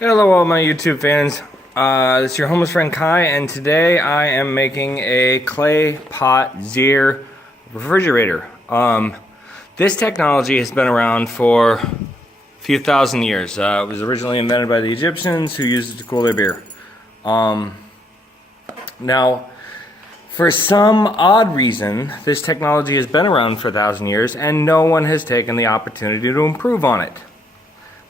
Hello all my YouTube fans, it's your homeless friend Kai, and today I am making a clay pot Zeer refrigerator. This technology has been around for a few thousand years. It was originally invented by the Egyptians, who used it to cool their beer. Now, for some odd reason, this technology has been around for 1,000 years and no one has taken the opportunity to improve on it.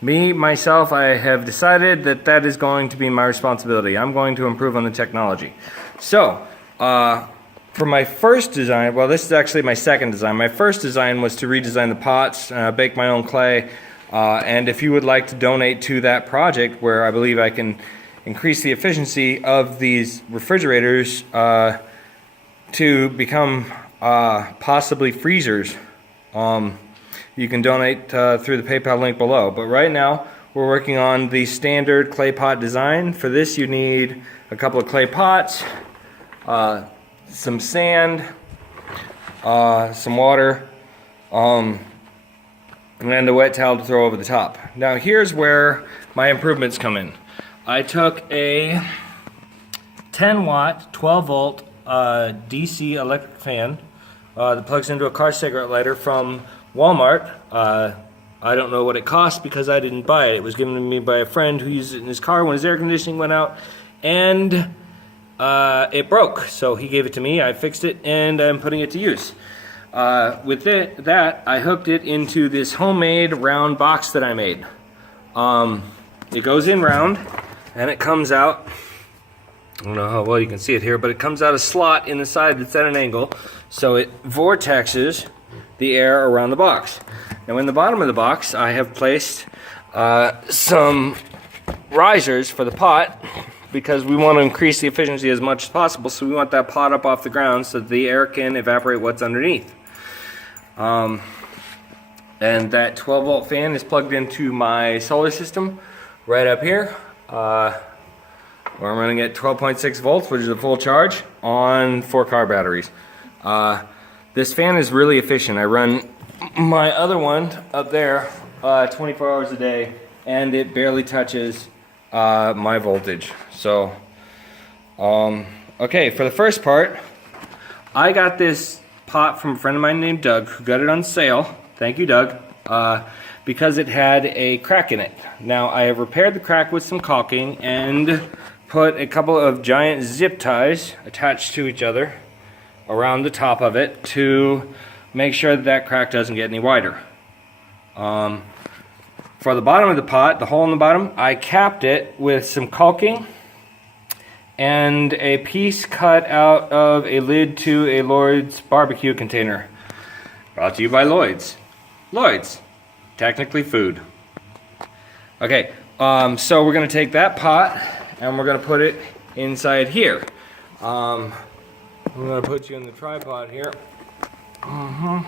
Myself, I have decided that that is going to be my responsibility. I'm going to improve on the technology. So, for my first design, well, this is actually my second design. My first design was to redesign the pots, bake my own clay, and if you would like to donate to that project, where I believe I can increase the efficiency of these refrigerators to become possibly freezers, you can donate through the PayPal link below. But right now, we're working on the standard clay pot design. For this, you need a couple of clay pots, some sand, some water, and a wet towel to throw over the top. Now, here's where my improvements come in. I took a 10-watt, 12-volt DC electric fan that plugs into a car cigarette lighter from Walmart. I don't know what it cost because I didn't buy it. It was given to me by a friend who used it in his car when his air conditioning went out, and it broke. So he gave it to me, I fixed it, and I'm putting it to use. With that, I hooked it into this homemade round box that I made. It goes in round, and it comes out, I don't know how well you can see it here, but it comes out a slot in the side that's at an angle, so it vortexes the air around the box. Now, in the bottom of the box, I have placed some risers for the pot, because we want to increase the efficiency as much as possible, so we want that pot up off the ground so that the air can evaporate what's underneath. And that 12-volt fan is plugged into my solar system right up here, where I'm running at 12.6 volts, which is a full charge, on 4 car batteries. This fan is really efficient. I run my other one up there 24 hours a day, and it barely touches my voltage. So, okay, for the first part, I got this pot from a friend of mine named Doug, who got it on sale. Thank you, Doug. Because it had a crack in it. Now, I have repaired the crack with some caulking and put a couple of giant zip ties attached to each other around the top of it to make sure that that crack doesn't get any wider. For the bottom of the pot, the hole in the bottom, I capped it with some caulking and a piece cut out of a lid to a Lloyd's barbecue container. Brought to you by Lloyd's. Lloyd's, technically food. Okay, so we're gonna take that pot and we're gonna put it inside here. I'm gonna put you in the tripod here. Try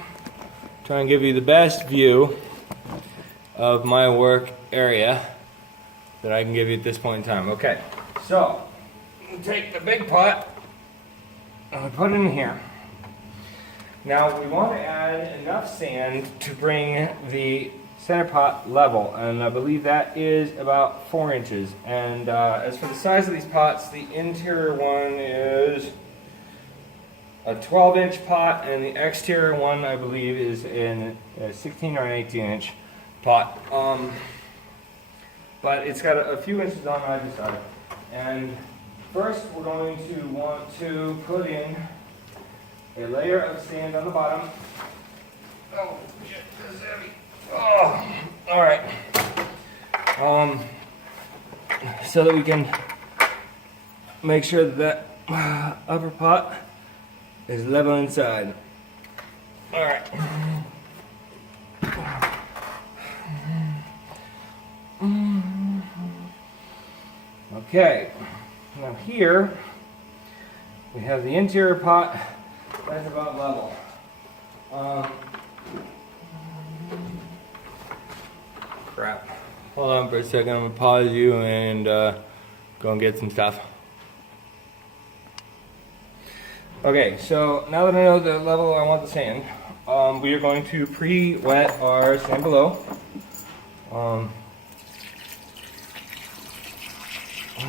and give you the best view of my work area that I can give you at this point in time. Okay, so take the big pot and we put it in here. Now we want to add enough sand to bring the center pot level, and I believe that is about 4 inches. And as for the size of these pots, the interior one is a 12-inch pot, and the exterior one, I believe, is in a 16 or an 18-inch pot. But it's got a few inches on either side. And first, we're going to want to put in a layer of sand on the bottom. Oh, shit, this is heavy. Oh, all right. So that we can make sure that that upper pot is level inside. All right. Okay. Now here we have the interior pot. That's about level. Crap. Hold on for a second. I'm gonna pause you and go and get some stuff. Okay, so now that I know the level I want the sand, we are going to pre-wet our sand below. All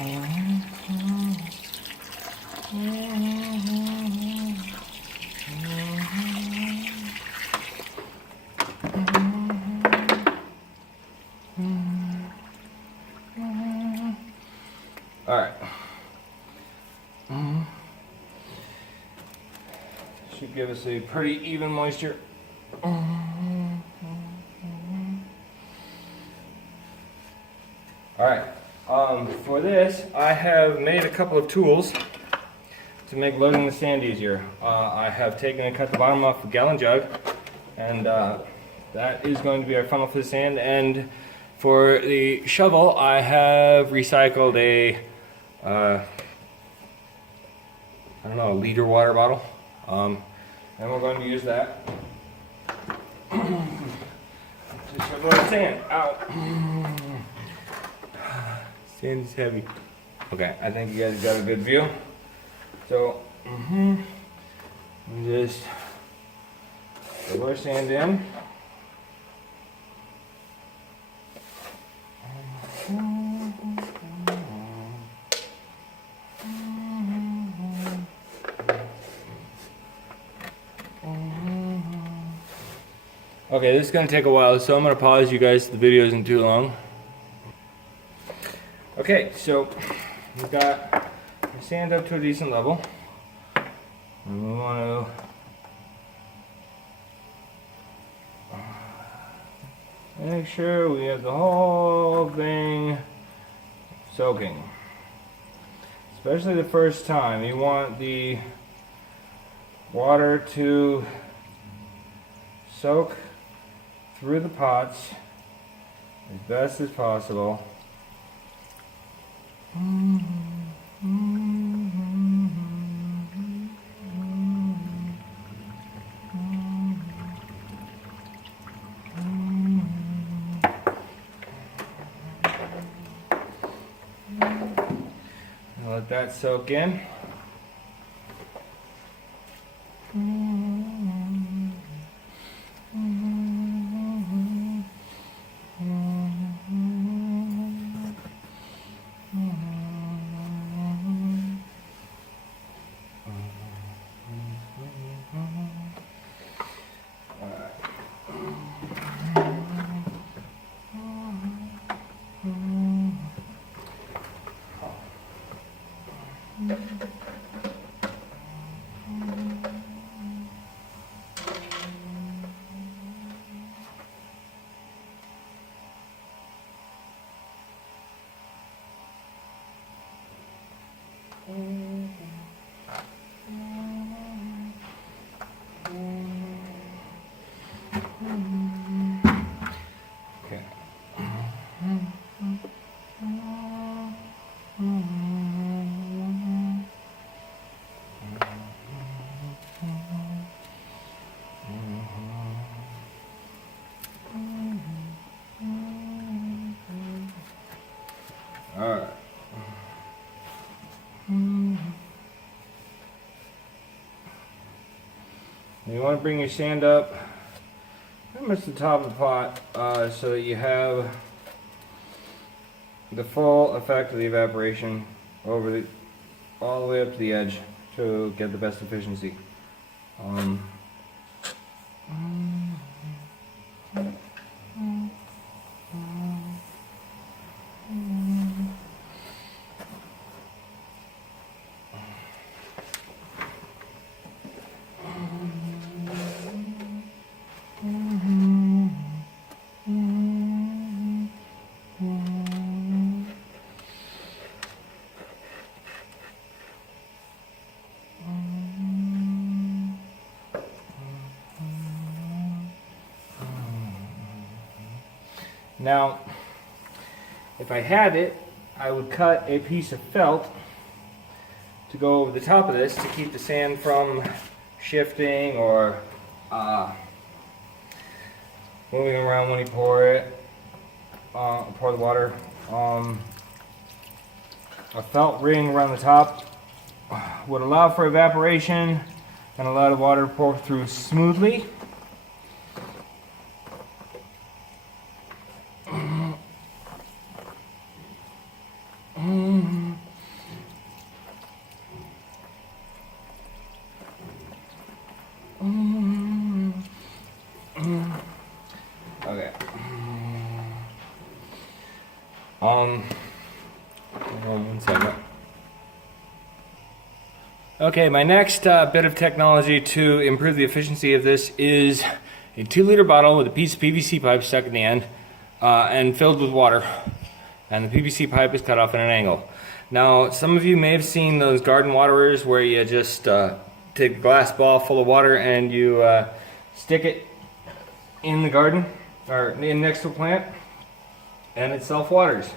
right. Should give us a pretty even moisture. All right. For this, I have made a couple of tools to make loading the sand easier. I have taken and cut the bottom off a gallon jug, and that is going to be our funnel for the sand. And for the shovel, I have recycled a I don't know, a liter water bottle, and we're going to use that to shovel the sand out. Sand is heavy. Okay, I think you guys got a good view. So, we just put our sand in. Okay, this is going to take a while, so I'm going to pause you guys so the video isn't too long. Okay, so we've got our sand up to a decent level. And we want to make sure we have the whole thing soaking. Especially the first time. You want the water to soak through the pots as best as possible. Let that soak in. Alright. You want to bring your sand up pretty much to the top of the pot so that you have the full effect of the evaporation over all the way up to the edge to get the best efficiency. Now, if I had it, I would cut a piece of felt to go over the top of this to keep the sand from shifting or moving around when you pour it, pour the water. A felt ring around the top would allow for evaporation and allow the water to pour through smoothly. Hold on 1 second. Okay, my next bit of technology to improve the efficiency of this is a 2-liter bottle with a piece of PVC pipe stuck in the end and filled with water. And the PVC pipe is cut off at an angle. Now, some of you may have seen those garden waterers where you just take a glass ball full of water and you stick it in the garden or in next to a plant and it self-waters.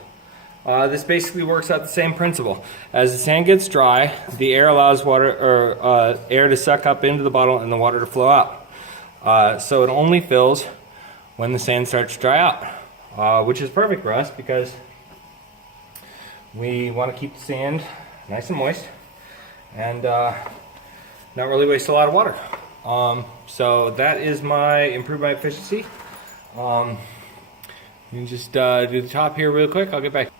This basically works out the same principle. As the sand gets dry, the air allows air to suck up into the bottle and the water to flow out. So it only fills when the sand starts to dry out, which is perfect for us because we want to keep the sand nice and moist and not really waste a lot of water. So that is my improve my efficiency. You can just do the top here real quick. I'll get back.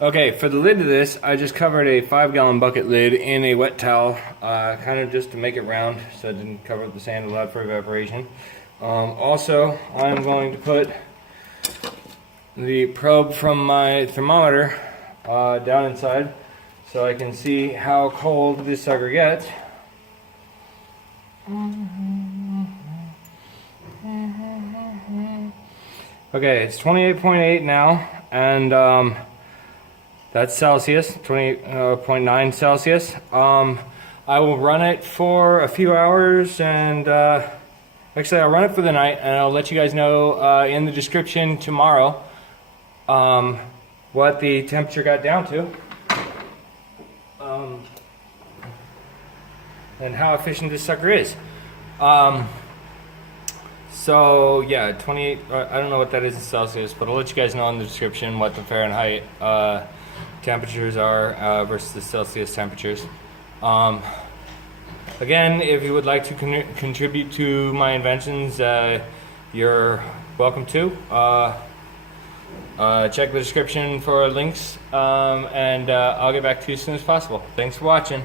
Okay, for the lid to this, I just covered a 5-gallon bucket lid in a wet towel, kind of just to make it round so it didn't cover up the sand, allowed for evaporation. Also, I'm going to put the probe from my thermometer down inside so I can see how cold this sucker gets. Okay, it's 28.8 now, and that's Celsius, 20.9 Celsius. I will run it for a few hours, and actually I'll run it for the night, and I'll let you guys know in the description tomorrow what the temperature got down to. And how efficient this sucker is. So yeah, 28, I don't know what that is in Celsius, but I'll let you guys know in the description what the Fahrenheit temperatures are versus the Celsius temperatures. Again, if you would like to contribute to my inventions, you're welcome to. Check the description for links, and I'll get back to you as soon as possible. Thanks for watching.